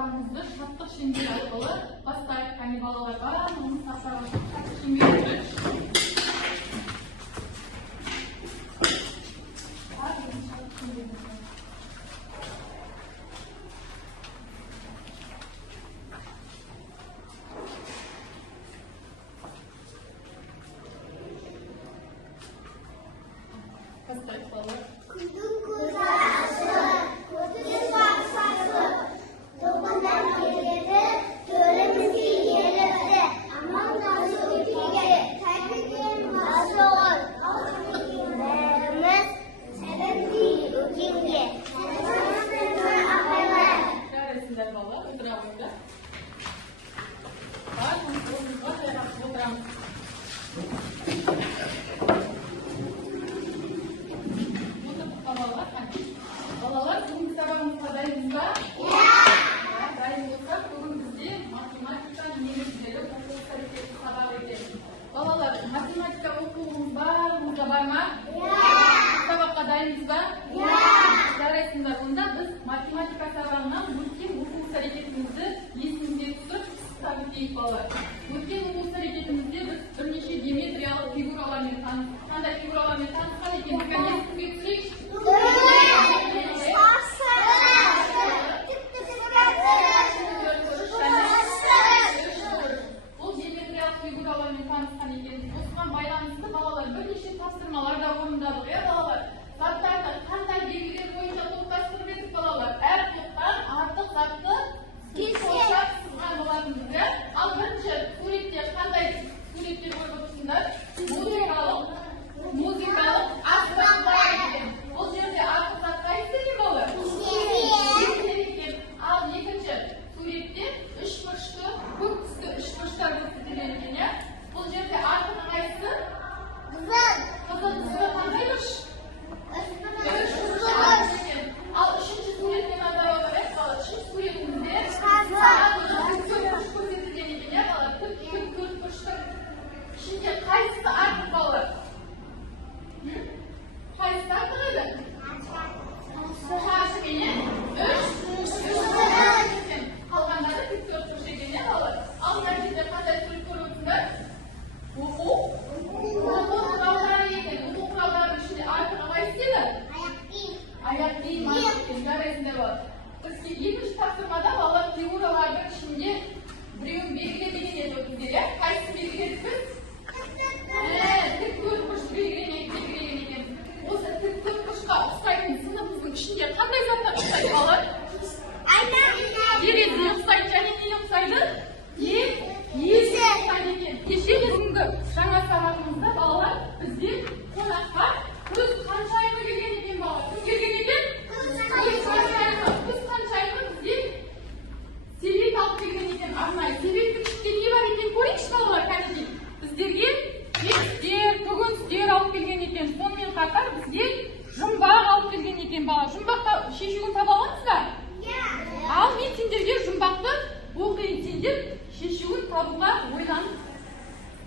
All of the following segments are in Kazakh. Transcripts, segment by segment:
сабағымызды шаттық шеңбер арқылы бастайық. Қане балалар, барлығымыз тасабақ шаттық шеңбер жүріп. Поставь балалар. Балалар, бүгінгі сабағымызға дайынбыз ба? Дайын болсақ, бүгін бізде математика негіздері оқу әрекеті сабағы екен. Балалар, математика оқуымыз барлығымызға бар ма? Сабаққа дайынбыз ба? Жарайсыңдар. Онда біз математика сабағынан өткен оқу әрекетімізді есімізге түсіріп қысқа өтейік балалар. Өткен оқу әрекетімізде біз бірнеше геометриялық фигуралармен таныстық. Қандай фигуралармен танысқан екендігін есімізге түсірейік. Осыған байланысты балалар бірнеше тапсырмалар да орындадық, балалар. Заттарды қандай белгілер бойынша топтастырып едік балалар. Әр топтан артық затты қосып сызған болатынбыз. Ал бірінші суретте қандай суреттер көріп отырсыңдар? Музыкалық аспаптар екен. Бұл жерде артық зат қайсы екен балалар? Екен. Ал екінші суретте үшбұрышты, көк түсті үшбұрыштар көрсетілген екен. Бұл жерде артық қайсы? Қызыл түсті қандай бұрыш? Үшбұрыш екен. Ал үшінші суретпен назар аударайық балалар. Үшінші суретімізде төртбұрыш көрсетілген екен, балалар. Төртбұрыштың ішінде қайсысы артық балалар? Қайсысы артық еді? Қағаш екен, үш екен. Қалғандары тек төртбұрыш екен, балалар. Ал мына жерде қандай сурет көріп отырсыңдар? Оқу құралдары екен. Оқу құралдарының ішінде артығы қайсы еді? Аяқ киім екен. Жарайсыңдар балалар. Бізге екінші тапсырмада балалар фигуралардың ішінде біреуін белгіле деген еді өтіндер. Қайсысын белгіледік біз? Тік төртбұрыш белгілеген екен. Осы тік төртбұрышқа ұқсайтын сыныбымыздың ішінде қандай заттар ұқсайды балалар? Терезе ұқсайды және не ұқсайды? Есі ұқсайды екен. Кеше бүгінгі жаңа сабағымызда балалар бізде қонаққа күз қаншайымы келген екен балалар. Кім келген екен? Күз қаншайымы бізде себет алып келген екен. Арнайы себеттің ішінде не бар екен көрейікші балалар. Кәнекей біздерге беттер, көкөністер алып келген екен. Сонымен қатар бізге жұмбақ алып келген екен балалар. Жұмбақта шешуін таба аламыз ба? Ал мен сендерге жұмбақты оқиын, сендер шешуін табуға ойланып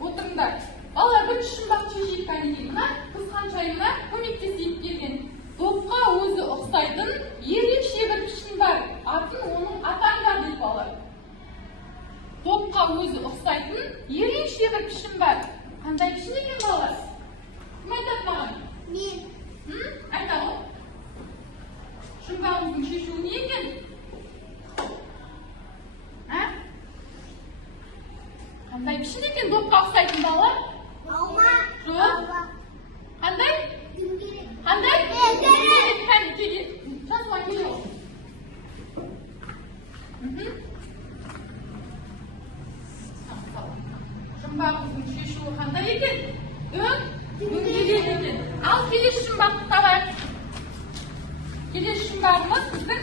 отырыңдар. Балалар, бірінші жұмбақты шешейік. Кәнекей мына күз қаншайымына көмектесейік келген. Топқа өзі ұқсайтын ерекше бір пішін бар. Атын оның атаңдар дейді балалар. Топқа өзі ұқсайтын ерекше бір пішін бар. Қандай пішін екен балалар? Кім айтады маған? Мен. Айтады. Жұмбағымыздың шешуі не екен? Қандай пішін екен топқа ұқсайтын балалар? Жоқ. Қандай? Қандай? Жазуға келе ол. Жұмбағымыздың шешуі қандай екен? Дөңгелек екен. Ал келесі жұмбақты табайық. Келесі жұмбағымыз біздің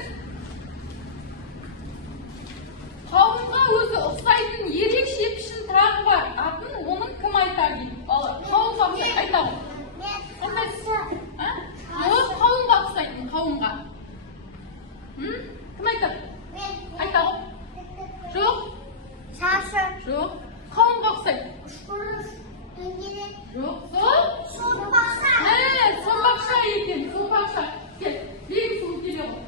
қауынға өзі ұқсайтын ерекше пішін тағы бар. Атын оның кім айтар дейді. Қауынға ұқсайтын айтады. Қауынға ұқсайтын, қауынға. Кім айтады? Айтады. Жоқ? Шашы. Жоқ. Қауынға ұқсайтын. Үшбұрыш. Жоқ. Сомбақша. Сомбақша екен. Сомбақша. Кел. Берің суы келе ғой.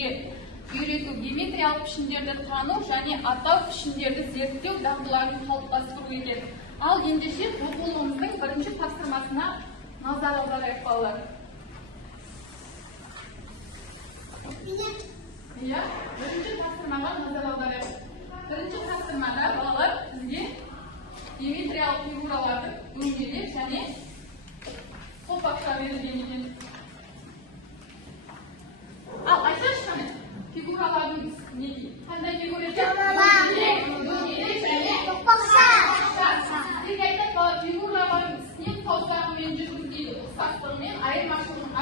жүргізуге үйрету, геометриялық пішіндерді тану және атау, пішіндерді зерттеу дағдыларын қалыптастыру етеді. Ал ендеше оқулығымыздың бірінші тапсырмасына назар аударайық балалар. Иә, бірінші тапсырмаға назар аударайық. Бірінші тапсырмада балалар бізге геометриялық фигураларды өңдеулер және сопақша берілген екен. Ал айтайықшы қане, фигуралардың не дейді? Қандай фигура екен? Дөңгелек және сопақша. Сізге айтады, балалар фигуралардың үстінен саусағымен жүргізеді, ұқсастығымен айырмашылығын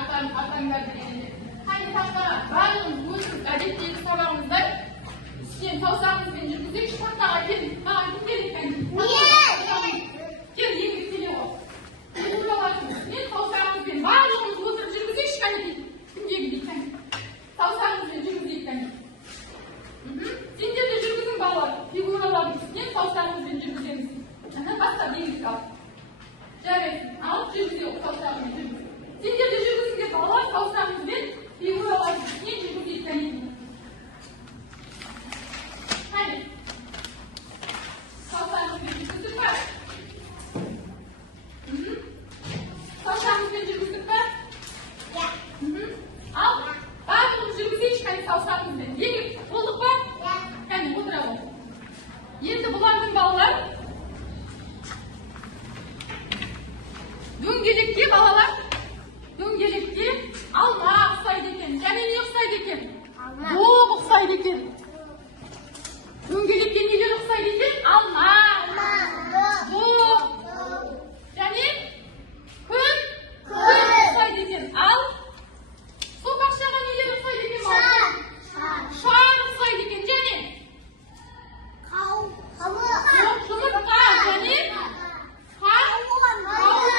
атаңдар дегенде. Қане тақтаға барлығын өзіңіз әдеттегі сабағыңызда үстінен саусағыңызбен жүргізейікші, тақтаға келin. Маған кім келеді екен? Кел, еңбек келе ғой. Фигуралардың үстінен саусағыңызбен барлығымыз отырып жүргізейікші, қане дейді. Кімге дейді? Саусағыңызбен жүргізейік қане. Сендер де жүргізің балалар. Фигуралардың үстінен саусағыңызбен жүргіземіз. Баста еңбек ал. Жарайсың. Алып жүргізейік саусағыңызбен жүргізейік. Сендер де жүргізіңдер балалар, саусағыңызбен фигуралардың үстінен жүргізейік қане. Қане. Саусағыңызбен жүргіздік па? Саусағыңызбен жүргіздік па? Ал, барлығын жүргізейікші қане саусағыңызбен. Еңбек болдық па? Қане, отыра бол. Енді бұлардың балалар дөңгелекке балалар, дөңгелекке алма ұқсайды екен. Және не ұқсайды екен? Боп ұқсайды екен. Дөңгелекке нелер ұқсайды екен? Алма, боп, және күн ұқсайды екен. Ал сопақшаға нелер ұқсайды екен балалар? Шар ұқсайды екен. Және жұмыртқа және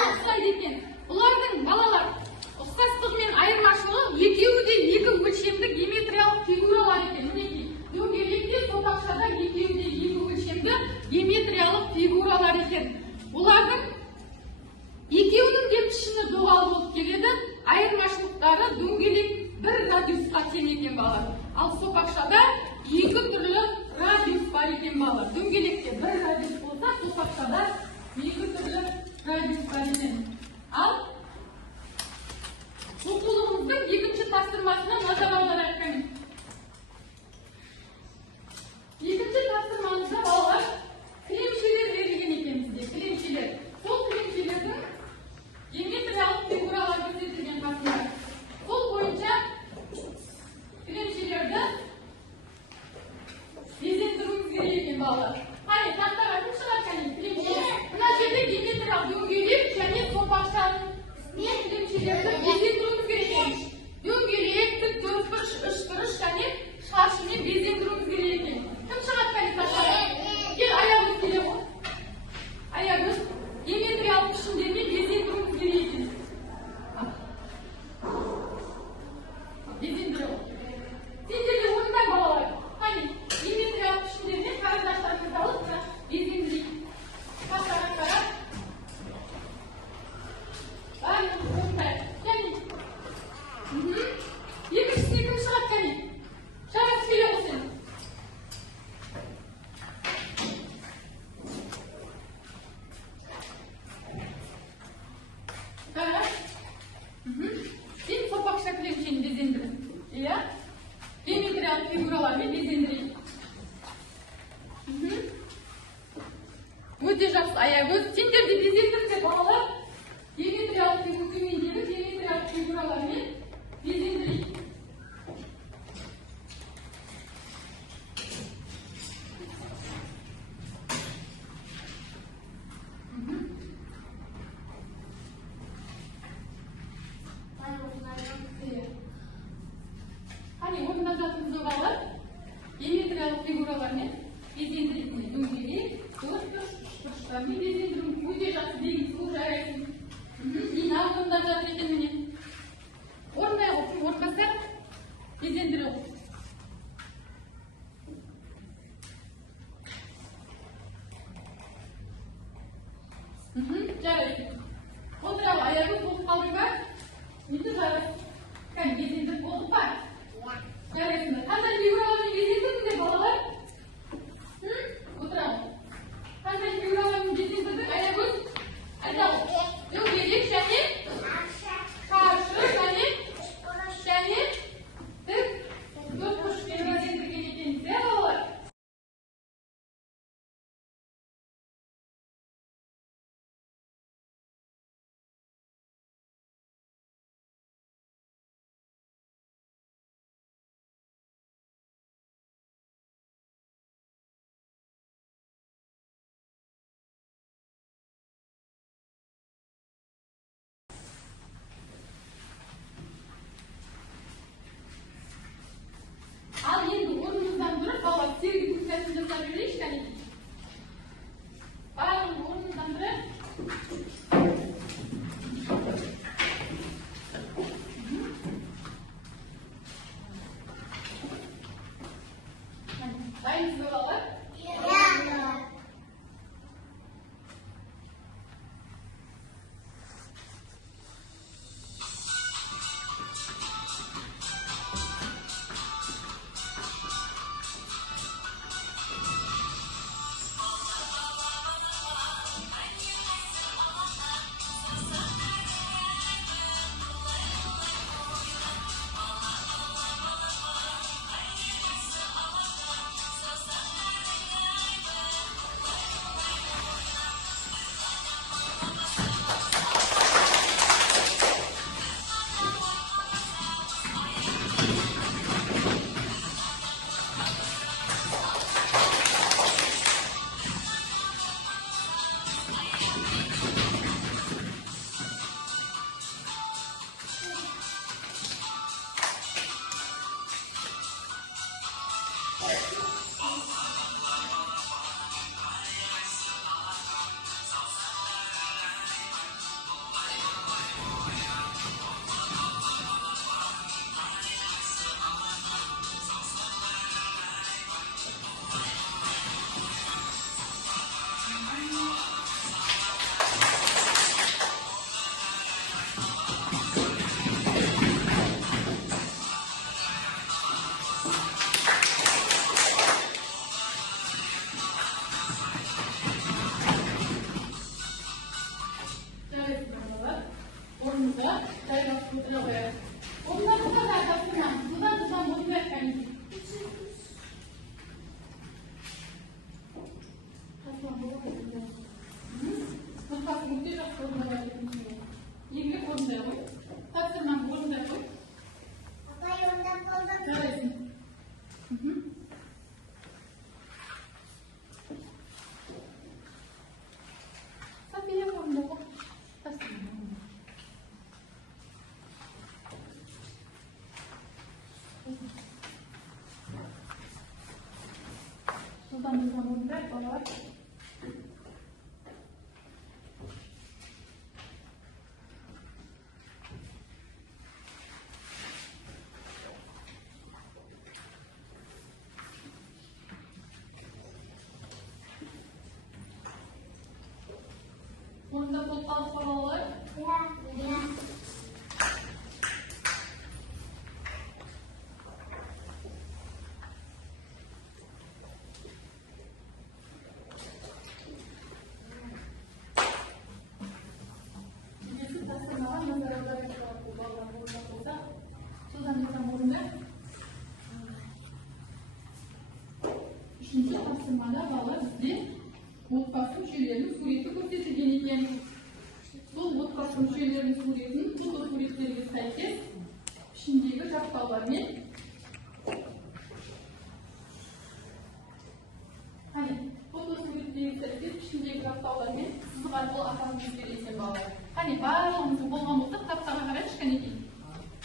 ұқсайды екен. Бұлардың балалар ұқсастығымен айырмашылығы екеуі де екі өлшемді геометриялық фигуралар екен. Мінекей, дөңгелекте, сопақшада екеуі де екі өлшемді геометриялық фигуралар екен. Бұлардың екеуінің де пішіні доғал болып келеді. Айырмашылықтары дөңгелек бір радиусқа тең екен балалар. Ал сопақшада екі түрлі радиус бар екен балалар. Дөңгелекте бір радиус болса, сопақшада екі түрлі радиус бар екен. Ал оқулығымыздың екінші тапсырмасына назар аударайық қане. Екінші тапсырмамызда балалар кілемшелер берілген екен бізде. Кілемшелер. Сол кілемшелердің геометриялық фигуралар көрсетілген қасында. Сол бойынша кілемшелерді безендіруіміз керек екен балалар. Қане, тақтаға кім шығар қане кілемшелер? Мына жерде геометриялық дөңгелек және сопақшаның кілемшелерді безендіруіміз керек екен. Дөңгелек, тік төртбұрыш, үшбұрыш және шаршымен безендіруіміз керек екен. Кім шығады қане тақтаға? Кел, аягөз келе ғой. Аягөз геометриялық пішіндермен безендіруіміз керек екен. Безендіру. Сендер де орындай балалар. Қане, геометриялық пішіндермен қарындаштарымызды алып безендірейік. Тақтаға қарап. Барлығын орындай. Және екіншісіне кім шығады қане? Жарас келе ғой сен. Қарап. Сен сопақша кілемшені безендір. Иә? Геометриялық фигуралармен безендірейік. Өте жақсы аягөз. Сендер де безендіріңдер балалар. Геометриялық төмендегі геометриялық фигуралармен безендірейік. Қане, орында жатыңызды балалар. Геометриялық фигуралармен безендірейік. Дөңгелек, төртбұрыш, үшбұрыштармен безендіру. Өте жақсы деген сұлу жарайсың. Дина орында жатыр екен міне. Орындай ғой, орынбаса безендіру. Жарайсың. Отыра ғой, аяғын толып қалдың ба? Несі жарайсың? Кәне, безендіріп болдық па? Жарайсың. Орныңыздан берейікші, кәнекей. Барлығы орныңыздан тұрып. Дайынсыз ба балалар? Burada total paralar. Üçüncü tapsırmada bağlı bizde otbасы мүшелерінің суреті көрсетілген екен. Бұл отбасы мүшелерінің суретін фото суреттерге сәйкес ішіндегі жақтаулармен фото суреттерге сәйкес ішіндегі жақтаулармен сызық арқылы атауымыз керек екен балалар. Барлығымыз болған болса кітаптарға қарайықшы кәнекей.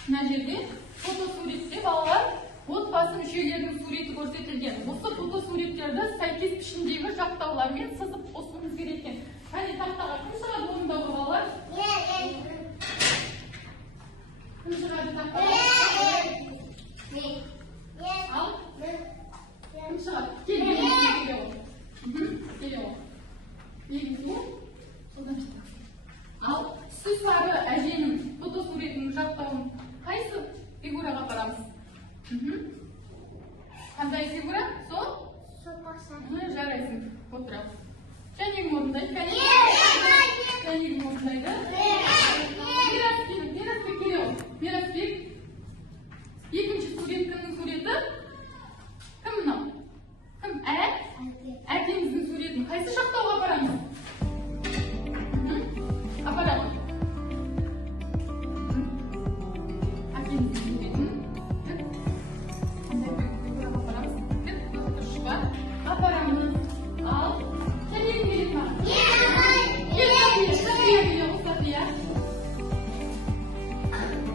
Мына жерде фото суретте балалар отбасы мүшелерінің суреті көрсетілген. Осы фото суреттерді сәйкес пішіндегі жақтаулармен сызып қосуымыз керек екен. Тақтаға кім шығады орындауға балалар? Кім шығады тақтаға? Ал? Кім шығады? Келе ол. Егізу. Ал түсі сары әженің фото суретінің жақтауын қайсы фигураға апарамыз? Қандай фигура? Сол? Жарайсың. Отырамыз. Кәнегім орындайды. Кәнегім орындайды. Мираспек келе ол. Мираспек. Екінші сурет кімнің суреті? Кім мынау? Кім? Әкеміздің суретін. Қайсы жақтауға апарамыз? Апарамыз. Әкеміздің суретін. Апарамыз. Ал. Кәнегім келеді ма?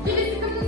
Келесі кімнің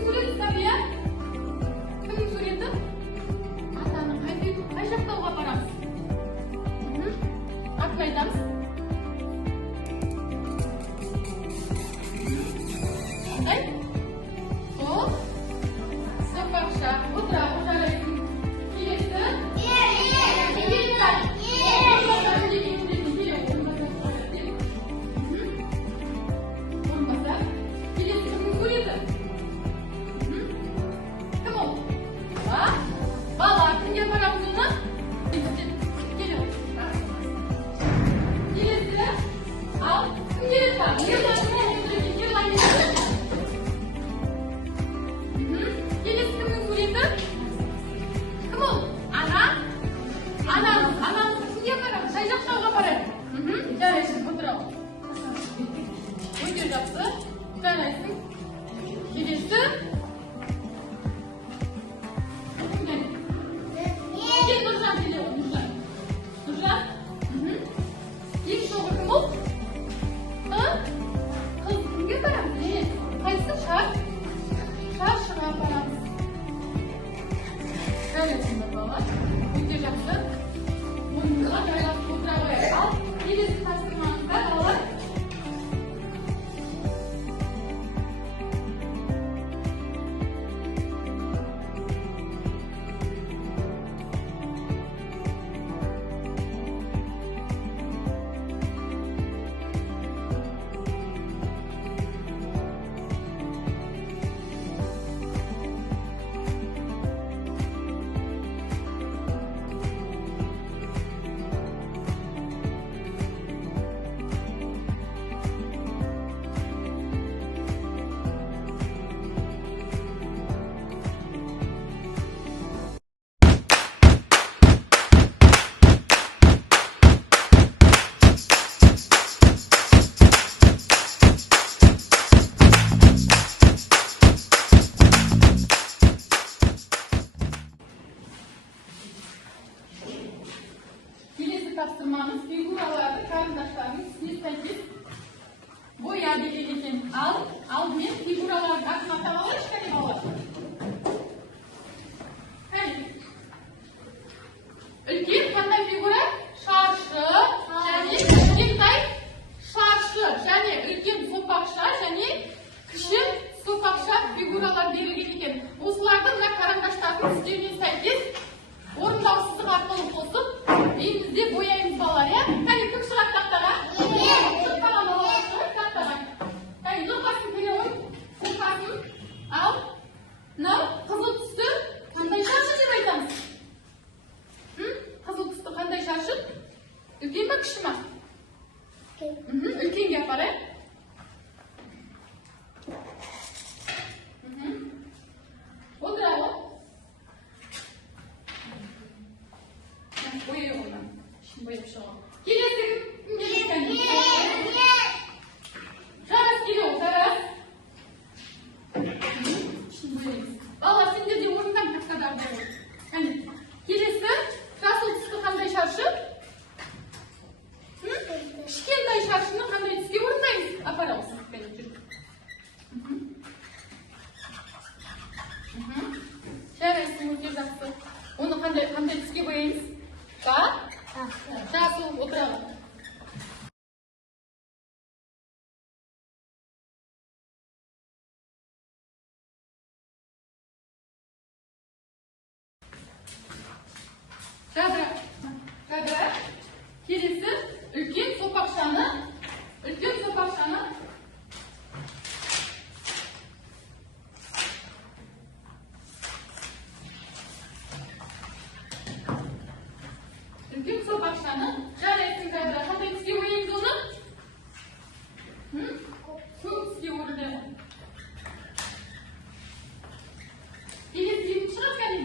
тапсырмамыз фигураларды карандаштардың түсіне сәйкес боя деген екен. Алдымен фигураларды атын атап алайықшы, кәне балалар. Үлкен қандай фигура? Шаршы, және кішкентай шаршы, және үлкен сопақша, және кіші сопақша фигуралар берілген екен. Осыларды мына карандаштардың түстеріне сәйкес орындаусыздық арқылы қосып, үйімізде бояймыз балалар, иә? Кәне көк шырақ тақтаға. Кәне нұрқасын көре ой, нұрқасын. Ал, мынау қызыл түсті қандай шаршы деп айтамыз? Қызыл түсті қандай шаршы? Үлкен ба, кіші ма? Үлкенге апарайық. Отыралық. Бояй оған. Ішін бояп шыға. Келесі кім келесі? Жарас келе ол, Жарас. Ішін бояймыз. Балалар, сендер де орындан тақтадар бояй. Келесі жасыл түсті қандай шаршы? Кішкентай шаршыны қандай түске орындаймыз? Апарауыз. Жарайсың, өте жақсы. Оны қандай түске бояймыз? Жасыл отыралық. Жадыра. Келесі үлкен сопақшаны жарайсың, Жадыра. Қандай түске бояймыз оны? Көк түске орындаймыз. Келесі екі шығар, кәне?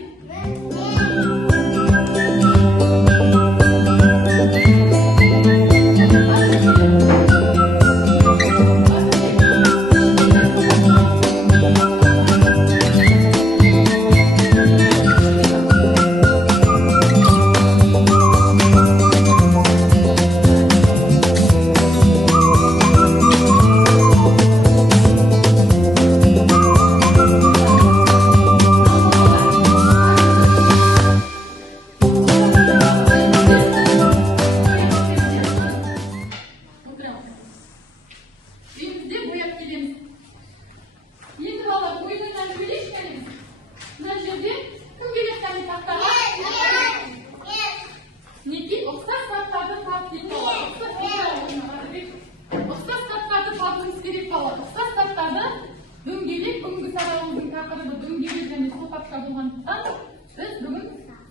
Biz bugün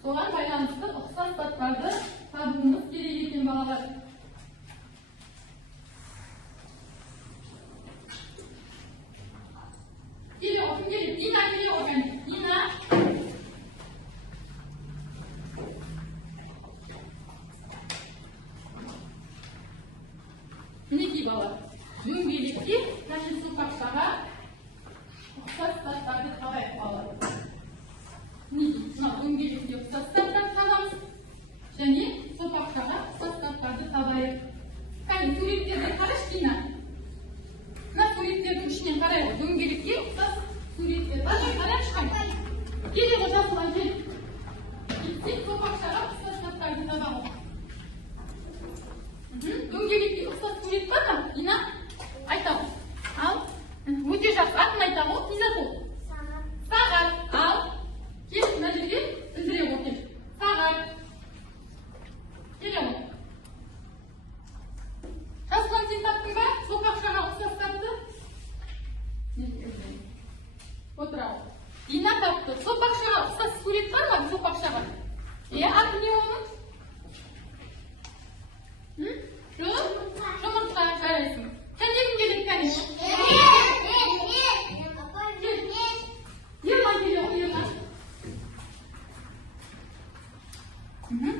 soğan байланысты ұқсас заттарды табуымыз керек екен балалар. Келе оқын келе, Дина келе оқын. Дина. Мінекей балалар. Дөңгелекте және сопақшаға ұқсас заттарды табайық балалар. Мына дөңгелекте ұқсас заттарды табамыз. Және сопақшаға ұқсас заттарды табайық. Кәне суреттерді қараш, Дина. Мына суреттердің ішінен қарайық. Дөңгелекке ұқсас суреттер бар. Қараш, қай. Келе ғой жасылан кел. Кетсек сопақшаға ұқсас заттарды табамыз. Дөңгелекте ұқсас сурет бар ма, Дина? Айтамыз. Ал. Өте жақсы. Атын айтамыз. Низат ол. Сағат. Ал. Кел, мына жерге іздіре оқып. Сағат. Келе ғой. Жасылан сен таптың ба? Сопақшаға ұқсас тапты. Отыра ғой. Дина тапты. Сопақшаға ұқсас сурет бар ма? Сопақшаға. Аты не оның? Жұмыртқа жарайсың. Кәне кім келеді, кәне? Ерлан келе ғой, Ерлан.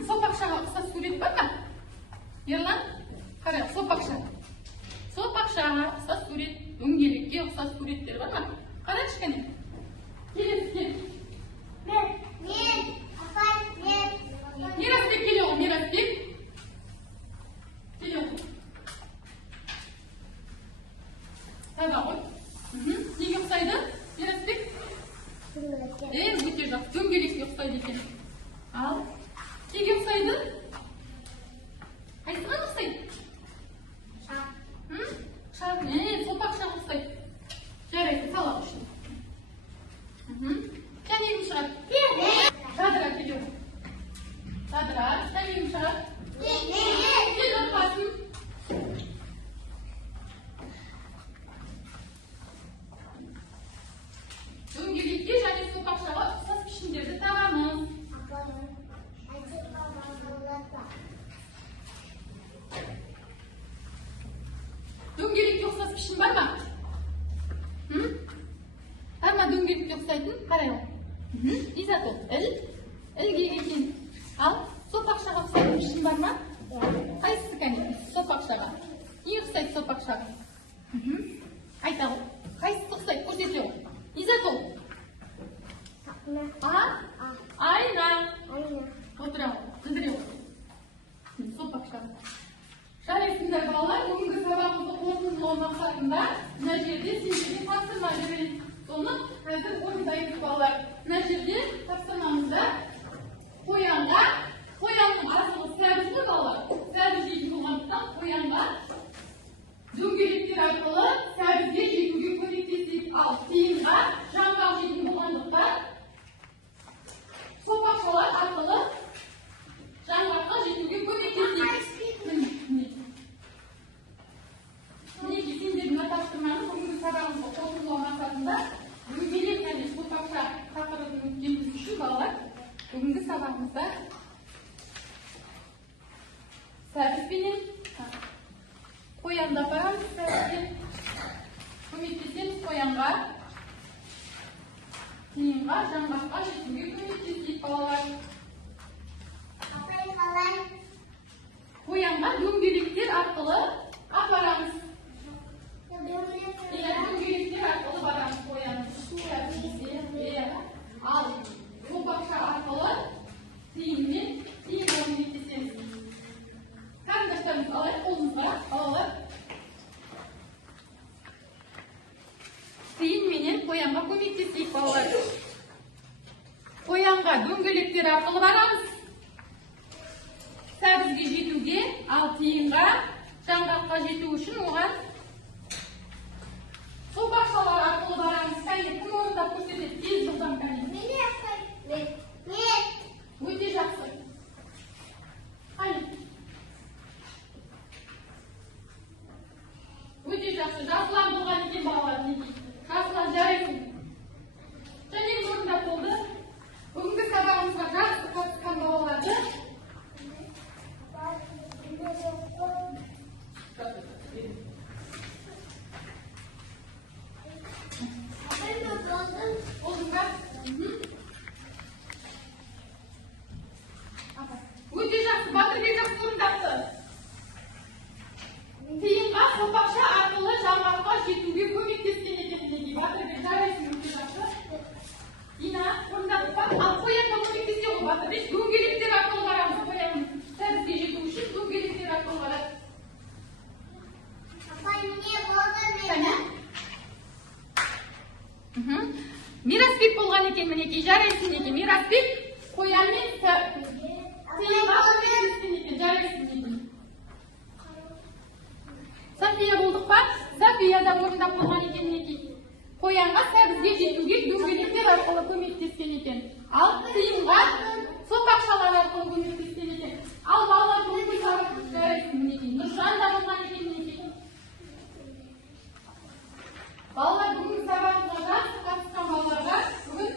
Сопақшаға ұқсас сурет бар ма? Ерлан, қарай, сопақша. Сопақшаға ұқсас сурет, дөңгелекке ұқсас суреттер бар ма? Қарайшы, кәне. Келесі, кел. Мирасбек келе ғой, Мирасбек. Ал. Неге ұқсайды? Қайсыған ұқсайды? Шар. Сопақ шар ұқсайды. Жарайды, салақ үшін. Кәнегім шығар. Жадыра келеу. Жадыра. Кәнегім шығар. Кел отпасын. Дөңгелекке және сопақшаға ұқсас пішіндерді табамыз. Дөңгелекке ұқсас пішін бар ма? Бар ма дөңгелекке ұқсайтын? Қарай ол. Изотоп. Ілге келген. Ал сопақшаға ұқсайтын пішін бар ма? Қайсысы кәне? Сопақшаға. Не ұқсайды сопақшаға? Айта ғой. Қайсысы ұқсайды? Көрсете ғой. Изотоп. Айна. Отыра ғой. Білдіре ғой. Сопақшаға. Жарайсыңдар балалар, бүгінгі сабағымызды қорытындылау мақсатында мына жерде сендерге тапсырма берейін. Соны қазір орындаймыз балалар. Мына жерде тапсырмамызда қоянның асылы сәбіз ғой балалар. Сәбіз жейтін болғандықтан қоянға дөңгелектер арқылы сәбізге жетуге көмектесейік. Ал тиынға жаңғақ жейтін болғандықтан сопақшалар арқылы жаңғаққа жетуге көмектесейік. Мінеки сендердің тапсырманы бүгінгі сабағымызды қорытындылау мақсатында дөңгелек және сопақша тақырыбын өткеніміз үшін балалар бүгінгі сабағымызда сәбізбенен қоянды апарамыз, сәбізбен көмектесеміз қоянға, тиынға, жаңғаққа жетуге көмектесейік балалар. Қоянға дөңгелектер арқылы апарамыз. Дөңгелектер арқылы барамыз қоянды. Ал сопақша арқылы тиынға көмектесеміз. Қарындаштарымыз алайық қолымызға, балалар. Тиынменен қоянға көмектесейік балалар. Қоянға дөңгелектер арқылы барамыз. Сәбізге жетуге, ал тиынға, жаңғаққа жету үшін оған сопақшалар арқылы барамыз. Кәне, кім орындап көрсетеді? Тез жылдам кәне. Өте жақсы. Кәне. Өте жақсы. Жасылан болған екен балалар. Жасылан жарайсың. Және орындап болды. Бүгінгі сабағымызға жақсы қатысқан балаларды өте жақсы, Батырбек жақсы орындапты. Тиынға сопақша арқылы жаңғаққа жетуге көмектескен екен. Батырбек жарайсың, өте жақсы. Дина орындапты ба? Ал қоянға көмектескен ғой Батырбек. Дөңгелектер арқылы барамыз қоянның сәбізге жету үшін дөңгелектер арқылы барады. Мираспик болған екен, мінекей жарайсың екен. Мираспик қоянмен тиынға көмектескен екен, жарайсың екен. София болдық па? София да орындап болған екен, мінекей. Қоянға сәбізге жетуге дөңгелектер арқылы көмектескен екен. Ал тиынға сопақшалар арқылы көмектескен екен. Ал балалар бүгінгі сабағымызға жарайсың, мінекей. Нұржан да болған екен, мінекей. Балалар бүгінгі сабағымызға жақсы қатысқан балаларға бүгін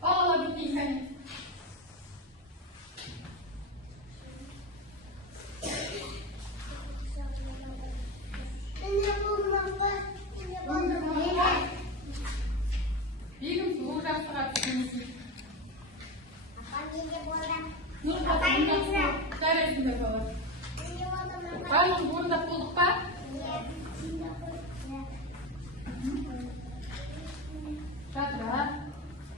балалар өтейін кәне. Бегім ол жақсы қатысқан екен. Жарайсыңдар балалар. Барлығын орындап болдық па? Жадыра,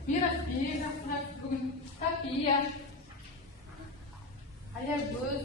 Мираспик жақсы бүгін, София, Аягөз,